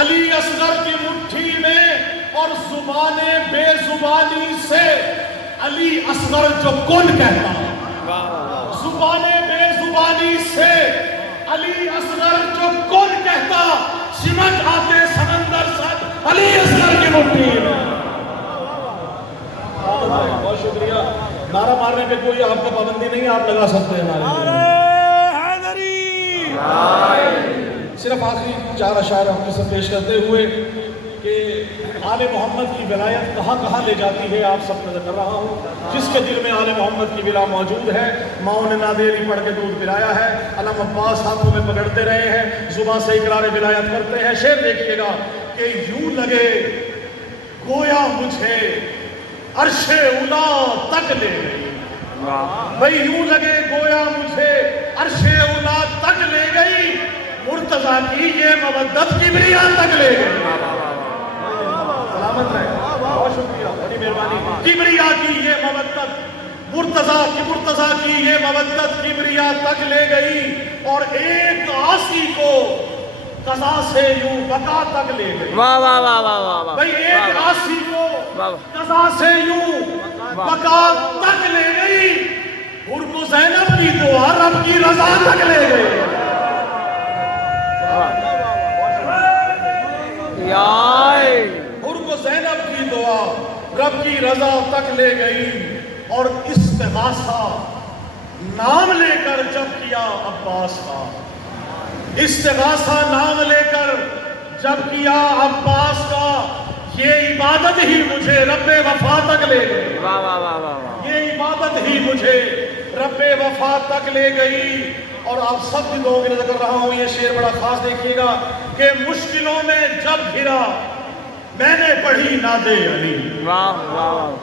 علی اصغر کی مٹھی میں اور زبان بے زبانی سے علی اصغر جو کن کہتا، زبان بے زبانی سے علی اصغر جو کن کہتا، سمجھ آتے سمندر ساتھ علی اصغر کی مٹھی میں۔ بہت شکریہ۔ نعرہ مارنے پہ کوئی آپ کو پابندی نہیں، آپ لگا سکتے ہیں نعرے۔ صرف آخری 4 اشعار آپ کے ساتھ پیش کرتے ہوئے کہ آل محمد کی ولایت کہاں کہاں لے جاتی ہے آپ سب نظر کر رہا ہوں۔ جس کے دل میں آل محمد کی ولا موجود ہے، ماؤں نے نادے علی پڑھ کے دودھ پلایا ہے، علم عباس ہاتھوں میں پکڑتے رہے ہیں، زبان سے اقرار ولایت کرتے ہیں۔ شعر دیکھیے گا کہ یوں لگے گویا مجھے عرش اولا تک لے گئی، بھئی یوں لگے گویا مجھے عرش اولا تک لے گئی، مرتضیٰ کی یہ مودت کبریا تک لے گئی۔ سلامت رہے، بہت شکریہ، بڑی مہربانی۔ کبریا کی یہ مودت، مرتضیٰ کی یہ مودت کبریا تک لے گئی، اور ایک عاصی کو قضا سے یوں بقا تک لے گئی۔ واہ واہ واہ واہ واہ، بھئی ایک عاصی کو قضا سے یوں بقا تک لے گئی، حور کو زینب کی دعا رب کی رضا تک لے گئی۔ حور کو زینب کی دعا رب کی رضا تک لے گئی، اور استغاثہ نام لے کر جب کیا عباس کا، استغاثہ نام لے کر جب کیا عباس کا، یہ عبادت ہی مجھے رب وفا تک لے گئی، یہ عبادت ہی مجھے رب وفا تک لے گئی۔ اور آپ سب کی دعاؤں کی نظر کر رہا ہوں، یہ شعر بڑا خاص دیکھیے گا کہ مشکلوں میں جب گھرا میں نے پڑھی ناد علی،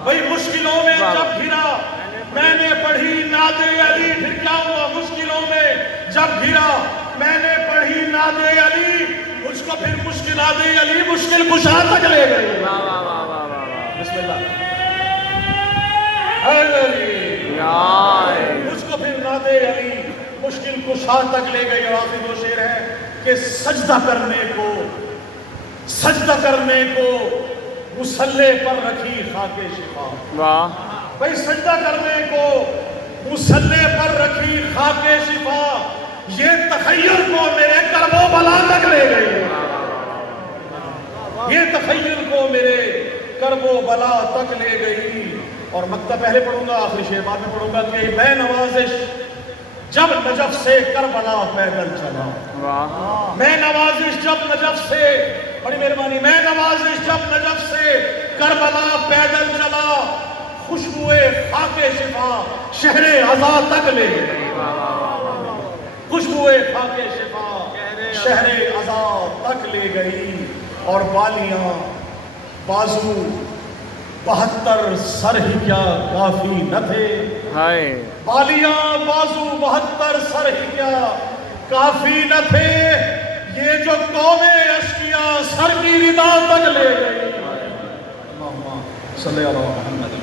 بھئی مشکلوں میں جب گھرا میں نے پڑھی ناد علی، پھر کیا ہوا؟ مشکلوں میں جب گھرا میں نے پڑھی ناد علی، مجھ کو پھر مشکلات علی مشکل کشا تک لے گئی۔ بسم اللہ۔ مجھ کو پھر ناد علی مشکل کشا تک لے گئی۔ اور آخری 2 شعر ہے کہ سجدہ کرنے کو مصلے پر رکھی خاک شفا، بھئی سجدہ کرنے کو مصلے پر رکھی خاک شفا، یہ تخیل کو میرے کرب و بلا تک لے گئی، یہ تخیل کو میرے کرب و بلا تک لے گئی۔ اور مقطع پہلے پڑھوں گا، آخری شعر بعد میں پڑھوں گا کہ میں نوازش جب نجف سے کربلا پیدل چلا، میں نوازش جب نجف سے، بڑی مہربانی، میں نوازش جب نجف سے کربلا پیدل چلا، خوشبوئے خاک شفا شہر عزا تک لے گئی، خوشبوئے خاک شفا شہر عزا تک لے گئی۔ اور بالیاں بازو 72 سر ہی کیا کافی نہ تھے، بالیاں بازو 72 سر ہی کیا کافی نہ تھے، یہ جو قوم اشقیا سر کی ردا تک لے گئی۔ اللہم صلی اللہ علیہ وسلم۔